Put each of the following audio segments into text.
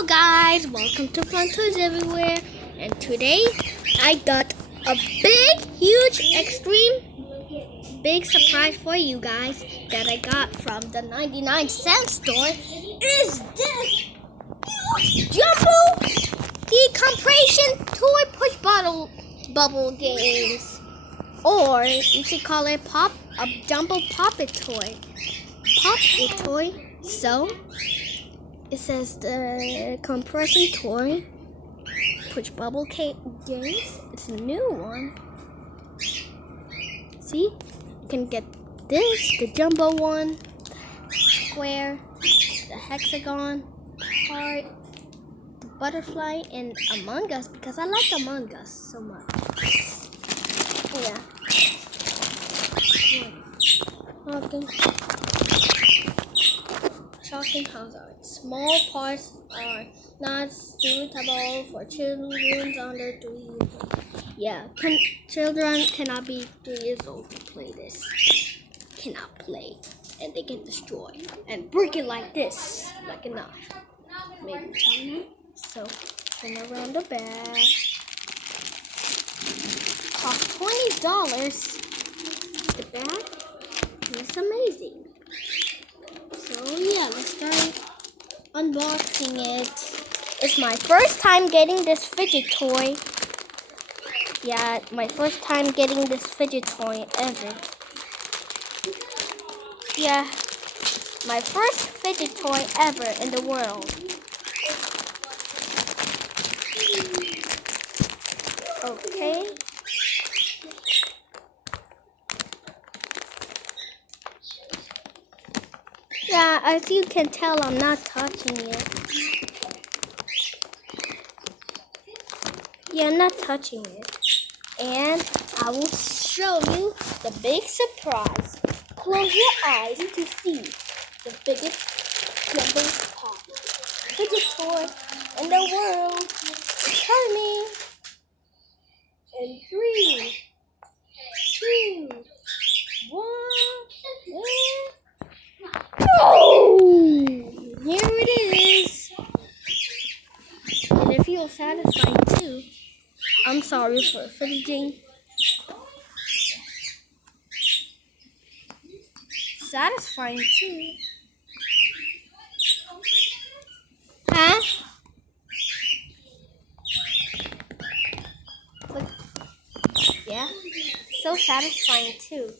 Hello guys, welcome to Fun Toys Everywhere, and today I got a huge, extreme, big surprise for you guys that I got from the 99-cent store. Is this huge jumbo decompression toy push bubble games, or you should call it a jumbo poppet toy. So it says the compression toy push bubble games. It's a new one. See, you can get this, the jumbo one, square, the hexagon, heart, the butterfly, and Among Us, because I like Among Us so much. Yeah. Shocking hazard. Small parts are not suitable for children under 3 years old. Yeah, children cannot be 3 years old to play this. Cannot play, and they can destroy and break it like this, like a knife. Maybe China. So turn around the back. Cost $20. The back is amazing. So yeah, let's start unboxing it. It's my first time getting this fidget toy. Yeah, my first time getting this fidget toy ever. Yeah, my first fidget toy ever in the world. Okay. Yeah, as you can tell, I'm not touching it. Yeah, I'm not touching it. And I will show you the big surprise. Close your eyes to see the biggest jumbo pop fidget toy in the world. It's coming. In 3, 2, 1. Oh! Here it is. And it feels satisfying too. I'm sorry for fidgeting. Satisfying too. Huh? Look. Yeah. So satisfying too.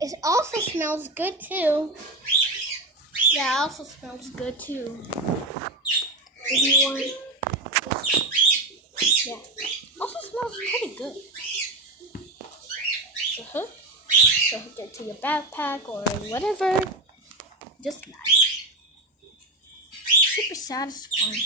It also smells good too. Yeah, it also smells good too. If you want, yeah, also smells pretty good. So hook it to your backpack or whatever. Just nice. Super satisfying.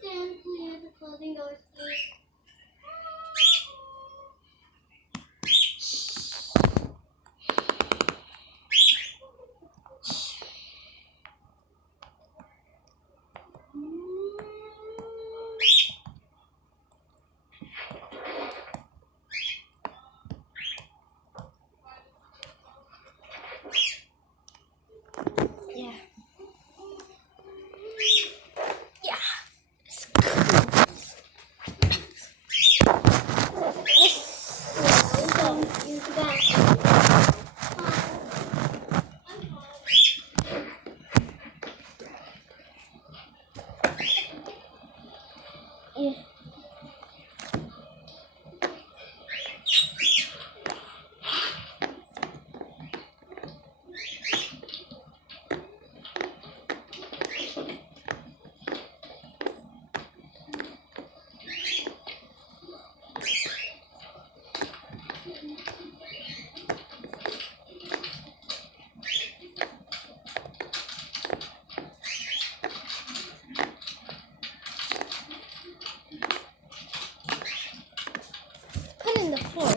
Stand clear of the closing doors, please. Yeah. Yeah. It's cool. Use the bathroom. Yeah. Put in the floor.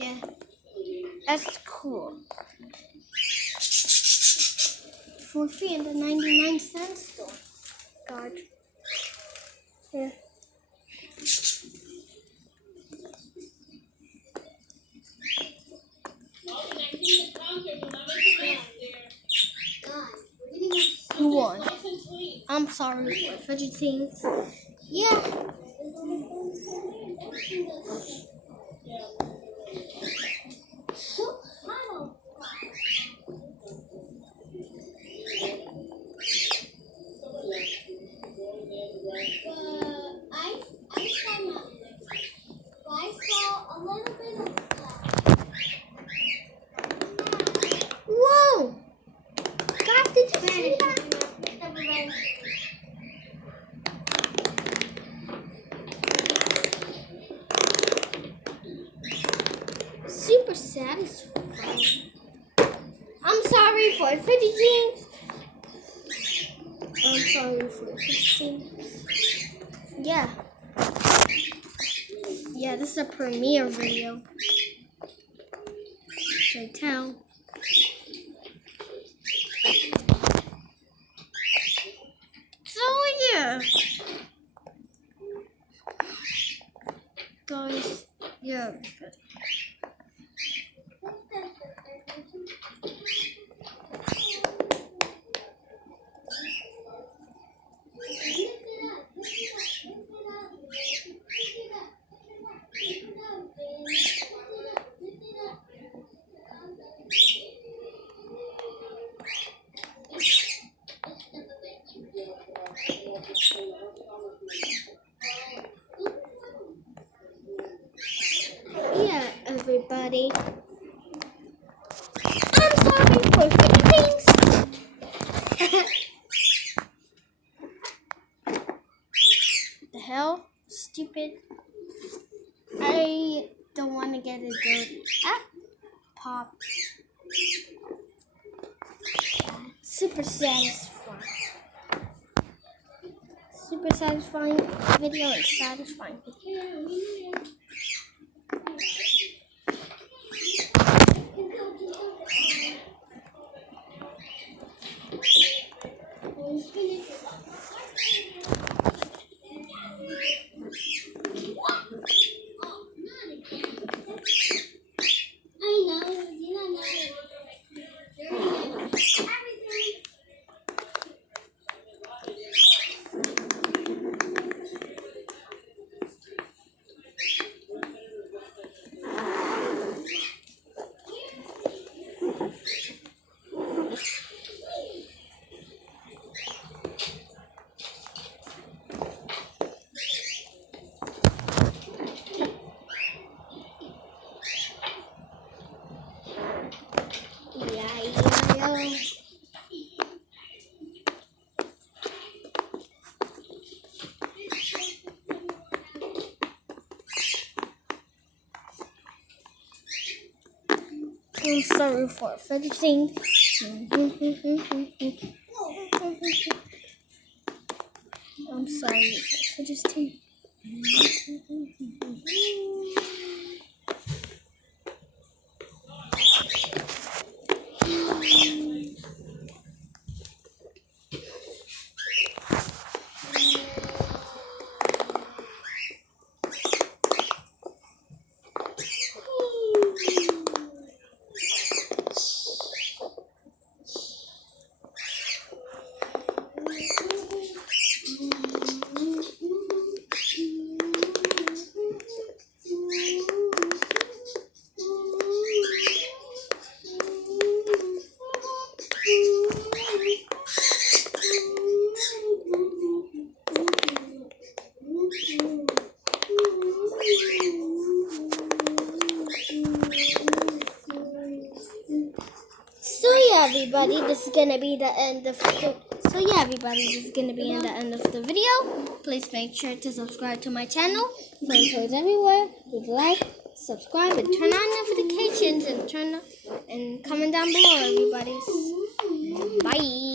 Yeah. That's cool. For free in the 99-cent store. God. Yeah. Who won? I'm sorry for fidgeting. Yeah. I saw a little bit of whoa! God, did you see that? Super satisfying. I'm sorry for fidgeting. I'm sorry for fidgeting. Yeah. Yeah, this is a premiere video. Should I tell? So yeah. Guys, yeah. Yeah, everybody. I'm sorry for things. The hell? Stupid. I don't want to get it dirty. Ah, pop. Super satisfying. Super satisfying video and satisfying video. I'm sorry for fidgeting. I'm sorry for fidgeting. Everybody, this is gonna be the end of the. So yeah, everybody, this is gonna be the end of the video. Please make sure to subscribe to my channel. Fun toys everywhere. Leave a like, subscribe, and turn on notifications, and comment down below, everybody. Bye.